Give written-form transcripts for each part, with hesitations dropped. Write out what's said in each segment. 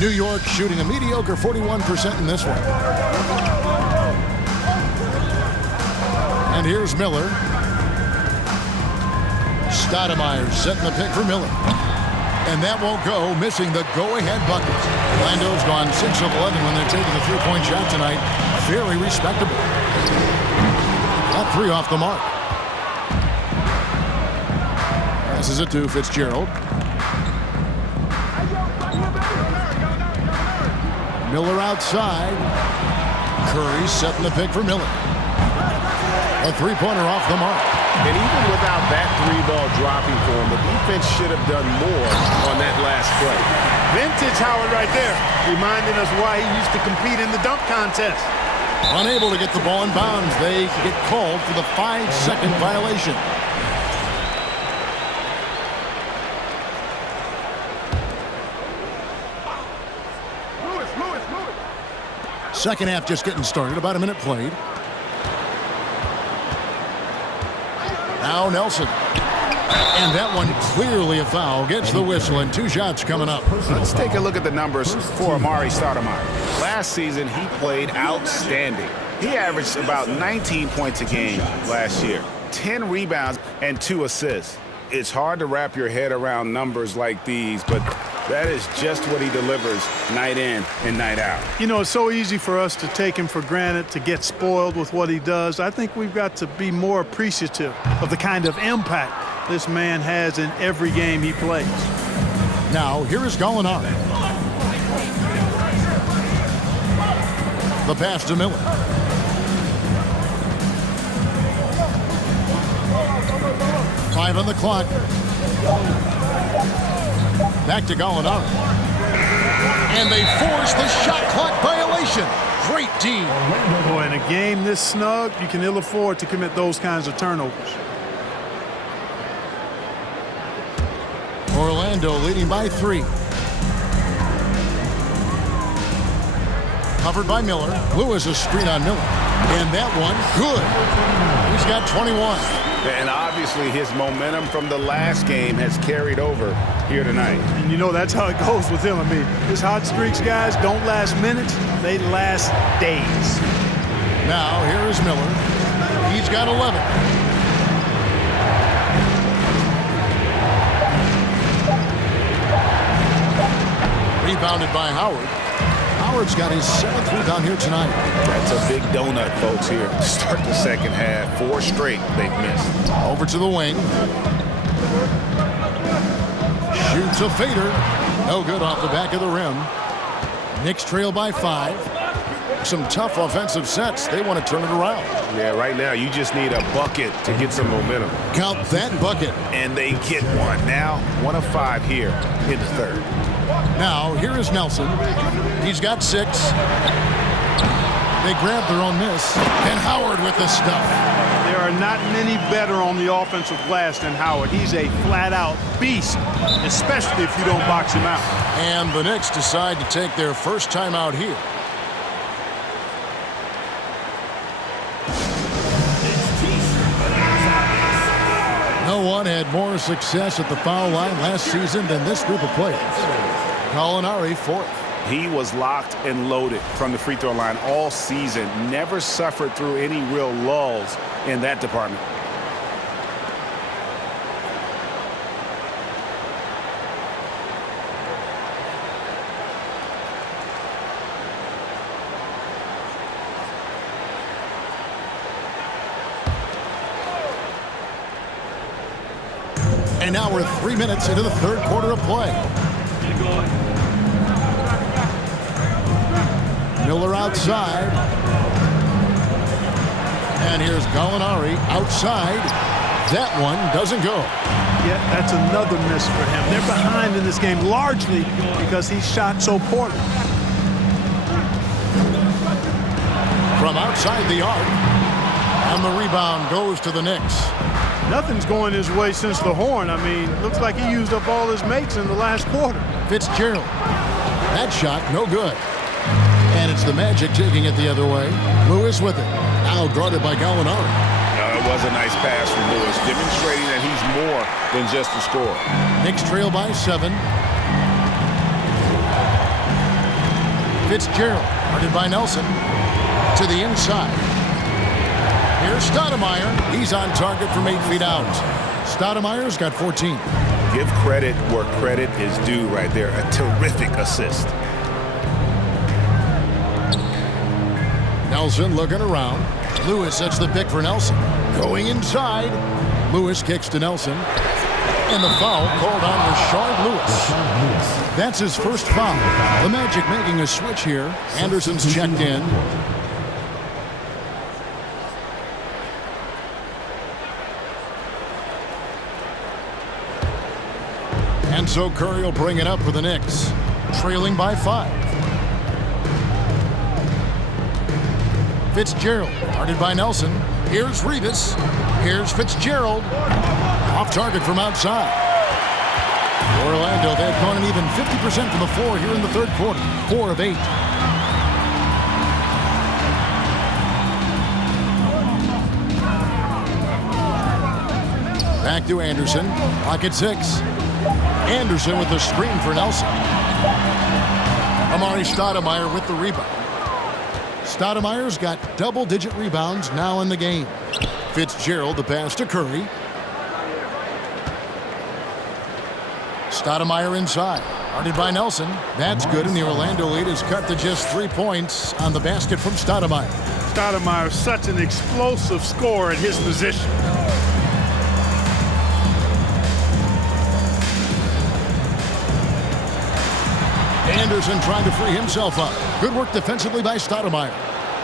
New York shooting a mediocre 41% in this one. And here's Miller. Stoudemire setting the pick for Miller. And that won't go, missing the go-ahead bucket. Orlando's gone 6 of 11 when they're taking the three-point shot tonight. Very respectable. That three off the mark. Passes it to Fitzgerald. Miller outside. Curry setting the pick for Miller. A three-pointer off the mark. And even without that three-ball dropping for him, the defense should have done more on that last play. Vintage Howard right there, reminding us why he used to compete in the dunk contest. Unable to get the ball in bounds. They get called for the 5-second violation. Second half just getting started. About a minute played. Now Nelson. And that one clearly a foul. Gets the whistle and 2 shots coming up. Let's take a look at the numbers for Amari Stoudemire. Last season, he played outstanding. He averaged about 19 points a game last year, 10 rebounds and 2 assists. It's hard to wrap your head around numbers like these, but that is just what he delivers night in and night out. You know, it's so easy for us to take him for granted, to get spoiled with what he does. I think we've got to be more appreciative of the kind of impact this man has in every game he plays. Now, here is Gallinari. The pass to Miller. Five on the clock. Back to Gallinari. And they force the shot clock violation. Great D. Boy, in a game this snug, you can ill afford to commit those kinds of turnovers. Orlando leading by 3. Covered by Miller. Lewis a screen on Miller. And that one, good. He's got 21. And obviously his momentum from the last game has carried over here tonight. And you know that's how it goes with him. I mean, his hot streaks, guys, don't last minutes. They last days. Now, here is Miller. He's got 11. Rebounded by Howard. Howard's got his 7th rebound here tonight. That's a big donut, folks, here. Start the second half. 4 straight they've missed. Over to the wing. Shoots a fader. No good off the back of the rim. Knicks trail by 5. Some tough offensive sets. They want to turn it around. Yeah, right now you just need a bucket to get some momentum. Count that bucket. And they get one. Now 1 of 5 here in the third. Now, here is Nelson. He's got 6. They grab their own miss. And Howard with the stuff. There are not many better on the offensive glass than Howard. He's a flat-out beast, especially if you don't box him out. And the Knicks decide to take their first time out here. No one had more success at the foul line last season than this group of players. Gallinari, 4th. He was locked and loaded from the free throw line all season. Never suffered through any real lulls in that department. And now we're 3 minutes into the third quarter of play. Miller outside. And here's Gallinari outside. That one doesn't go. Yeah, that's another miss for him. They're behind in this game largely because he shot so poorly. From outside the arc. And the rebound goes to the Knicks. Nothing's going his way since the horn. I mean, looks like he used up all his mates in the last quarter. Fitzgerald. That shot, no good. And it's the Magic taking it the other way. Lewis with it. Now guarded by Gallinari. It was a nice pass from Lewis, demonstrating that he's more than just a scorer. Knicks trail by 7. Fitzgerald, guarded by Nelson. To the inside. Here's Stoudemire. He's on target from 8 feet out. Stoudemire's got 14. Give credit where credit is due right there. A terrific assist. Nelson looking around. Lewis sets the pick for Nelson. Going inside. Lewis kicks to Nelson. And the foul called on Rashard Lewis. That's his first foul. The Magic making a switch here. Anderson's checked in. And so Curry will bring it up for the Knicks. Trailing by 5. Fitzgerald, guarded by Nelson. Here's Rivas. Here's Fitzgerald. Off target from outside. Orlando, they've gone an even 50% from the floor here in the third quarter. 4 of 8. Back to Anderson. Pocket 6. Anderson with the screen for Nelson. Amari Stoudemire with the rebound. Stoudemire's got double-digit rebounds now in the game. Fitzgerald, the pass to Curry. Stoudemire inside. Guarded by Nelson. That's good, and the Orlando lead is cut to just 3 points on the basket from Stoudemire. Stoudemire is such an explosive scorer at his position. Anderson trying to free himself up. Good work defensively by Stoudemire.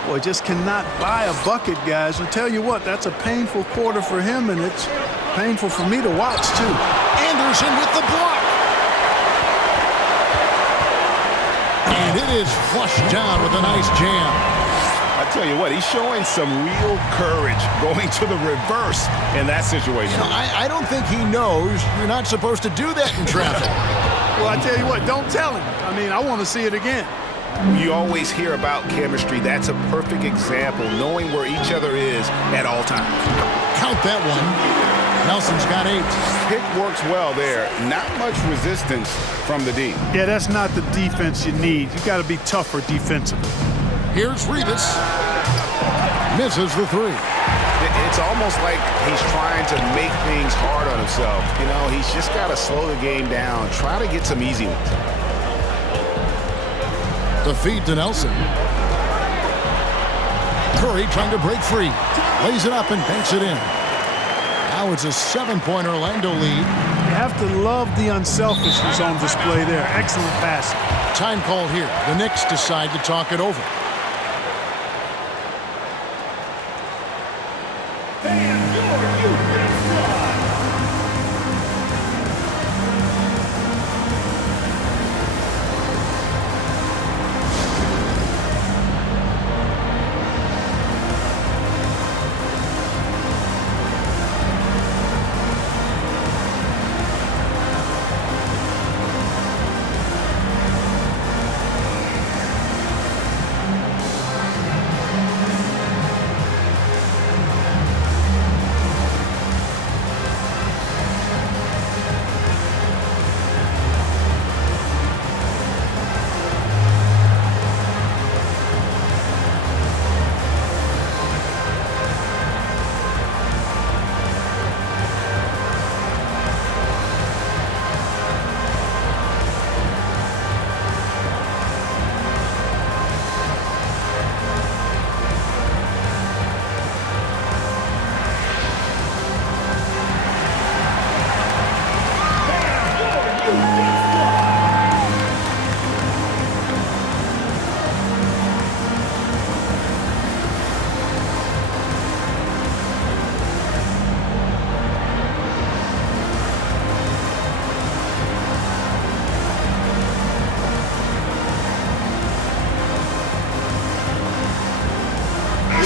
Boy, just cannot buy a bucket, guys. I tell you what, that's a painful quarter for him, and it's painful for me to watch, too. Anderson with the block. And it is flushed down with a nice jam. I tell you what, he's showing some real courage going to the reverse in that situation. I don't think he knows you're not supposed to do that in traffic. Well, I tell you what, don't tell him. I mean, I want to see it again. You always hear about chemistry. That's a perfect example, knowing where each other is at all times. Count that one. Nelson's got 8. Pick works well there. Not much resistance from the D. Yeah, that's not the defense you need. You got to be tougher defensively. Here's Rivas. Misses the 3. It's almost like he's trying to make things hard on himself. You know, he's just got to slow the game down, try to get some easy ones. The feed to Nelson. Curry trying to break free. Lays it up and banks it in. Now it's a 7-point Orlando lead. You have to love the unselfishness on display there. Excellent passing. Time called here. The Knicks decide to talk it over.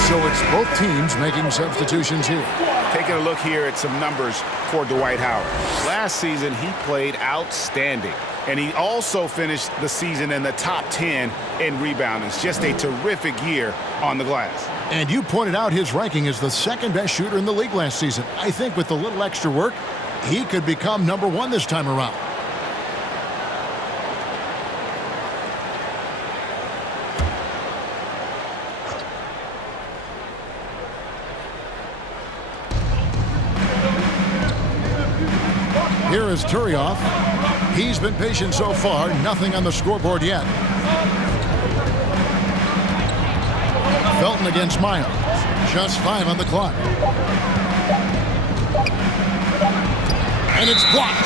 So it's both teams making substitutions here. Taking a look here at some numbers for Dwight Howard. Last season, he played outstanding. And he also finished the season in the top 10 in rebounding. It's just a terrific year on the glass. And you pointed out his ranking as the second-best shooter in the league last season. I think with a little extra work, he could become number 1 this time around. Here is Turioff. He's been patient so far. Nothing on the scoreboard yet. Felton against Miles. Just 5 on the clock. And it's blocked.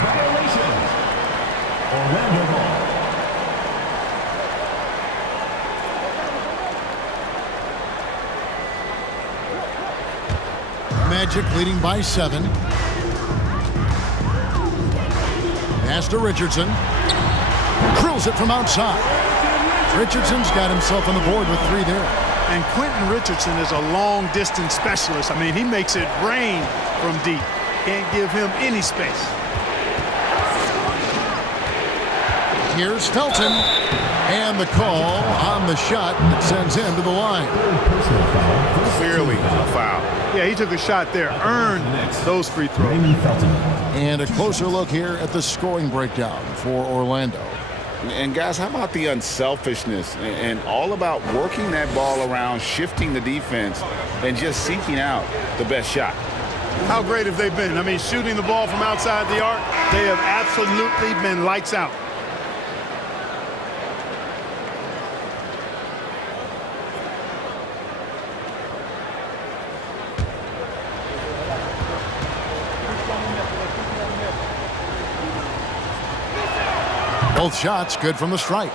Violation. Orlando ball. Magic leading by 7. Pass to Richardson. Drills it from outside. Richardson's got himself on the board with 3 there. And Quentin Richardson is a long-distance specialist. I mean, he makes it rain from deep. Can't give him any space. Here's Felton. And the call on the shot that sends him to the line. Clearly a foul. Yeah, he took a shot there. Earned those free throws. And a closer look here at the scoring breakdown for Orlando. And guys, how about the unselfishness and all about working that ball around, shifting the defense, and just seeking out the best shot? How great have they been? I mean, shooting the ball from outside the arc, they have absolutely been lights out. Both shots good from the stripe.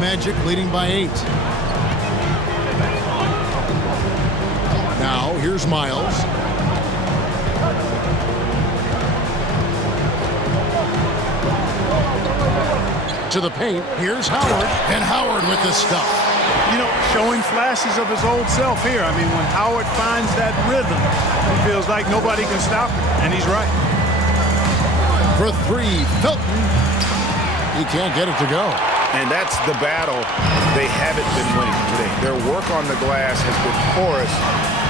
Magic leading by 8. Now here's Miles. To the paint. Here's Howard. And Howard with the stuff. You know, showing flashes of his old self here. I mean, when Howard finds that rhythm, he feels like nobody can stop him. And he's right. For 3, Felton. He can't get it to go. And that's the battle they haven't been winning today. Their work on the glass has been porous,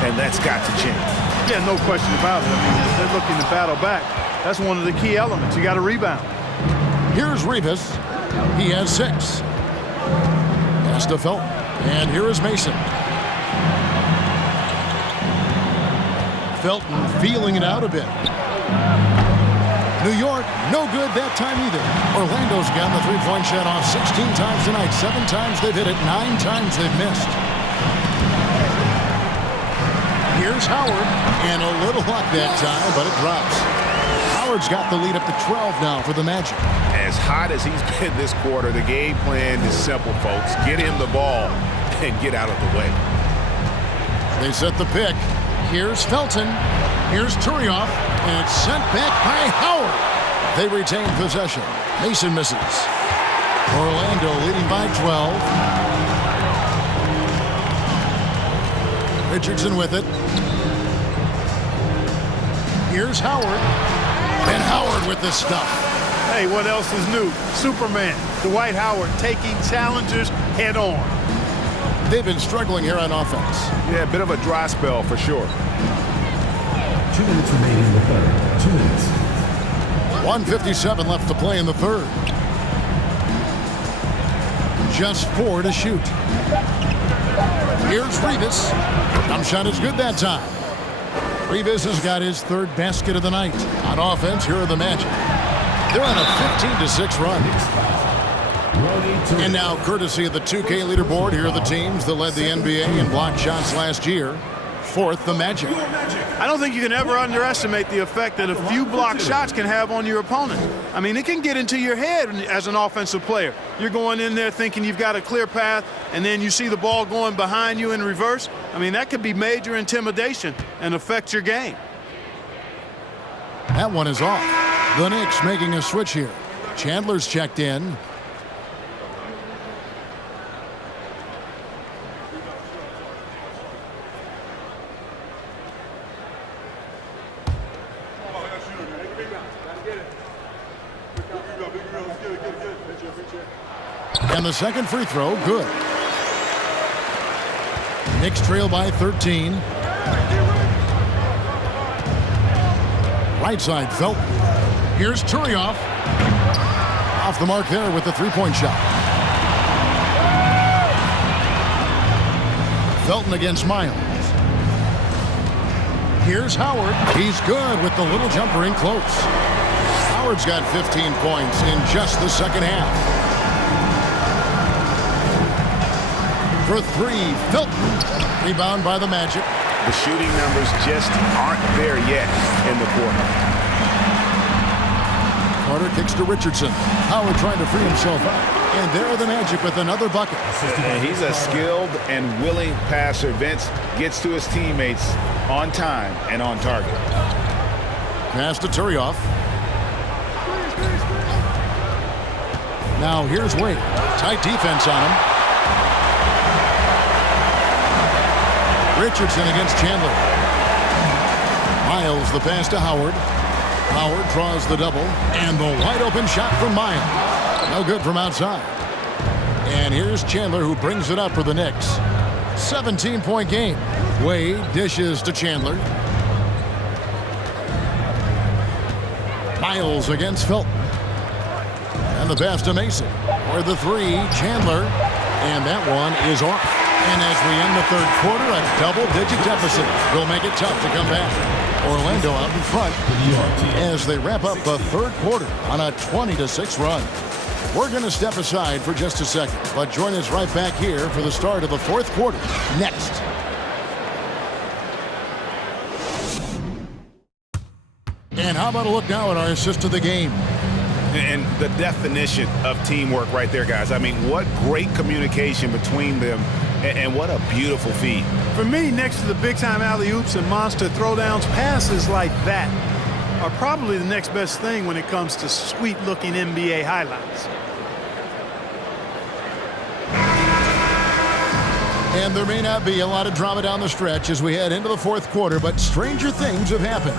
and that's got to change. Yeah, no question about it. I mean, as they're looking to battle back, that's one of the key elements. You got to rebound. Here's Rivas. He has 6. Pass to Felton. And here is Mason. Felton feeling it out a bit. New York, no good that time either. Orlando's gotten the three-point shot off 16 times tonight. 7 times they've hit it, 9 times they've missed. Here's Howard, and a little luck that time, but it drops. Howard's got the lead up to 12 now for the Magic. As hot as he's been this quarter, the game plan is simple, folks. Get him the ball and get out of the way. They set the pick. Here's Felton. Here's Turioff, and it's sent back by Howard. They retain possession. Mason misses. Orlando leading by 12. Richardson with it. Here's Howard. And Howard with the stuff. Hey, what else is new? Superman, Dwight Howard, taking challengers head on. They've been struggling here on offense. Yeah, a bit of a dry spell for sure. 2 minutes remaining in the third. 2 minutes. 1:57 left to play in the third. Just 4 to shoot. Here's Rivas. Jump shot is good that time. Rivas has got his 3rd basket of the night. On offense, here are the Magic. They're on a 15-6 run. And now, courtesy of the 2K leaderboard, here are the teams that led the NBA in block shots last year. 4th, the Magic. I don't think you can ever underestimate the effect that a few block shots can have on your opponent. I mean, it can get into your head as an offensive player. You're going in there thinking you've got a clear path, and then you see the ball going behind you in reverse. I mean, that could be major intimidation and affect your game. That one is off. The Knicks making a switch here. Chandler's checked in. And the second free throw, good. Knicks trail by 13. Right side, Felton. Here's Turioff. Off the mark there with the three-point shot. Felton against Miles. Here's Howard. He's good with the little jumper in close. Howard's got 15 points in just the second half. For three, Felton. Rebound by the Magic. The shooting numbers just aren't there yet in the quarter. Carter kicks to Richardson. Howard trying to free himself up. And there are the Magic with another bucket. And he's a skilled and willing passer. Vince gets to his teammates on time and on target. Pass to Turioff. Now here's Wade. Tight defense on him. Richardson against Chandler. Miles the pass to Howard. Howard draws the double. And the wide open shot from Miles. No good from outside. And here's Chandler who brings it up for the Knicks. 17-point game. Wade dishes to Chandler. Miles against Felton. And the pass to Mason. For the three, Chandler. And that one is off. And as we end the third quarter, a double-digit deficit will make it tough to come back. Orlando out in front as they wrap up the third quarter on a 20-6 run. We're going to step aside for just a second, but join us right back here for the start of the fourth quarter next. And how about a look now at our assist of the game? And the definition of teamwork right there, guys. I mean, what great communication between them, and what a beautiful feed. For me, next to the big-time alley-oops and monster throwdowns, passes like that are probably the next best thing when it comes to sweet-looking NBA highlights. And there may not be a lot of drama down the stretch as we head into the fourth quarter, but stranger things have happened.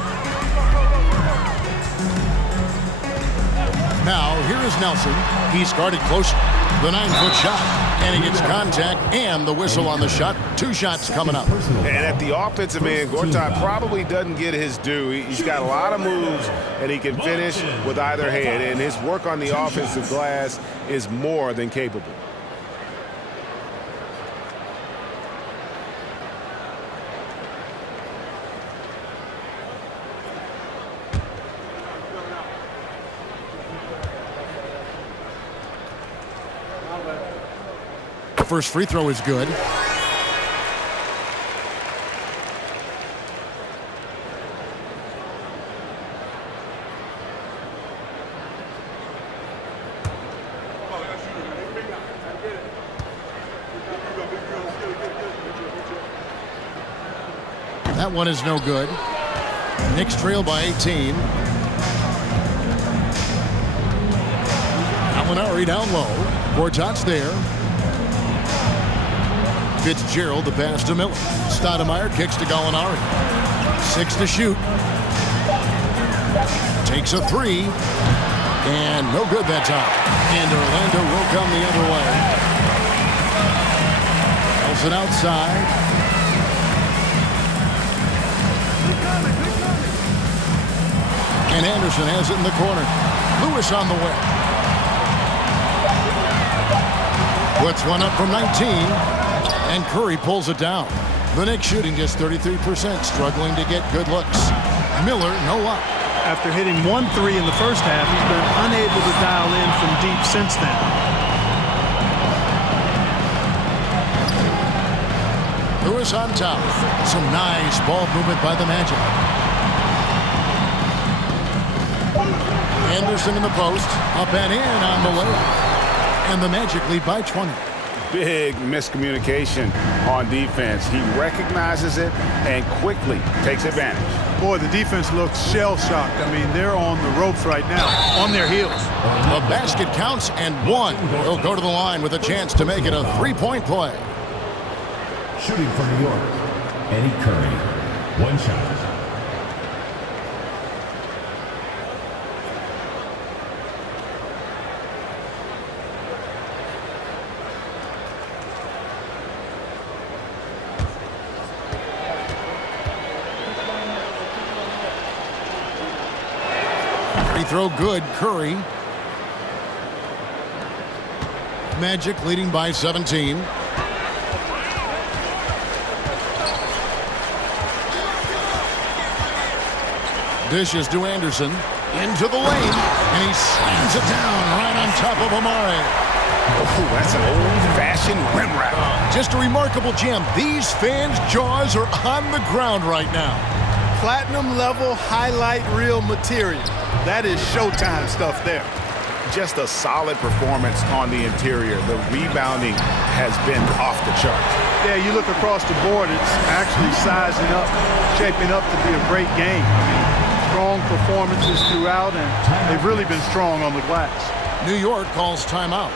Now, here is Nelson. He's guarded closer. The 9-foot shot. And he gets contact and the whistle on the shot. Two shots coming up. And at the offensive end, Gortat probably doesn't get his due. He's got a lot of moves, and he can finish with either hand. And his work on the offensive glass is more than capable. First free throw is good. That one is no good. Knicks trail by 18. Gallinari down low. Gortat's there. Fitzgerald, the pass to Miller. Stoudemire kicks to Gallinari. 6 to shoot. Takes a three. And no good that time. And Orlando will come the other way. Nelson outside. And Anderson has it in the corner. Lewis on the way. Puts one up from 19. And Curry pulls it down. The Knicks shooting just 33%, struggling to get good looks. Miller, no luck. After hitting 1 3 in the first half, he's been unable to dial in from deep since then. Lewis on top. Some nice ball movement by the Magic. Anderson in the post. Up and in on the layup. And the Magic lead by 20. Big miscommunication on defense. He recognizes it and quickly takes advantage. Boy, the defense looks shell-shocked. I mean, they're on the ropes right now, on their heels. The basket counts and one. He'll go to the line with a chance to make it a three-point play. Shooting for New York, Eddie Curry. One shot. Throw good, Curry. Magic leading by 17. Dishes to Anderson. Into the lane. And he slams it down right on top of Amari. Oh, that's an old-fashioned rim wrap. Just a remarkable gem. These fans' jaws are on the ground right now. Platinum level highlight reel material. That is Showtime stuff there. Just a solid performance on the interior. The rebounding has been off the charts. Yeah, you look across the board, it's actually sizing up, shaping up to be a great game. Strong performances throughout, and they've really been strong on the glass. New York calls timeout.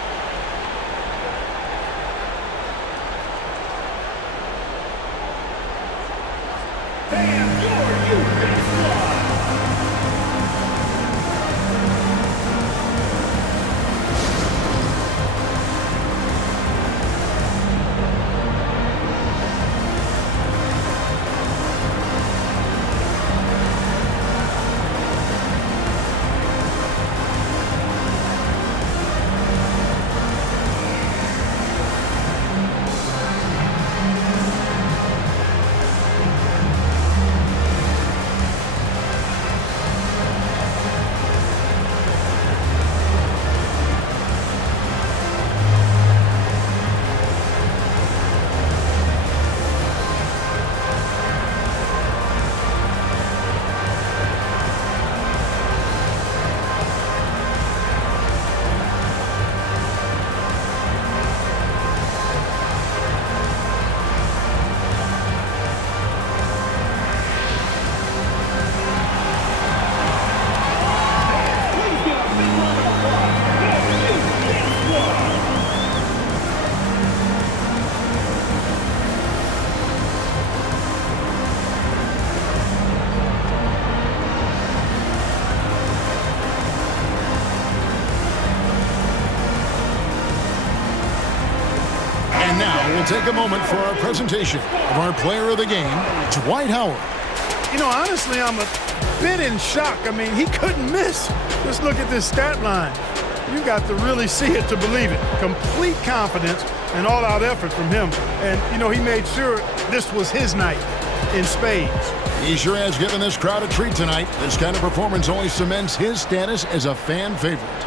We'll take a moment for our presentation of our player of the game, Dwight Howard. You know, honestly, I'm a bit in shock. I mean, he couldn't miss. Just look at this stat line. You got to really see it to believe it. Complete confidence and all-out effort from him. And, you know, he made sure this was his night in spades. He sure has given this crowd a treat tonight. This kind of performance only cements his status as a fan favorite.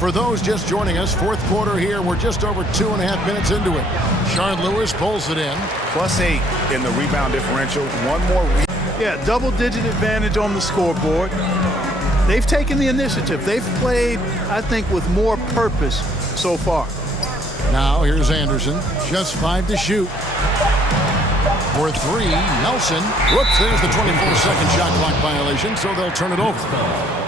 For those just joining us, fourth quarter here. We're just over 2.5 minutes into it. Shard Lewis pulls it in. +8 in the rebound differential. One more. Yeah, double-digit advantage on the scoreboard. They've taken the initiative. They've played, I think, with more purpose so far. Now here's Anderson. Just 5 to shoot. For 3, Nelson. Whoops, there's the 24-second shot clock violation, so they'll turn it over.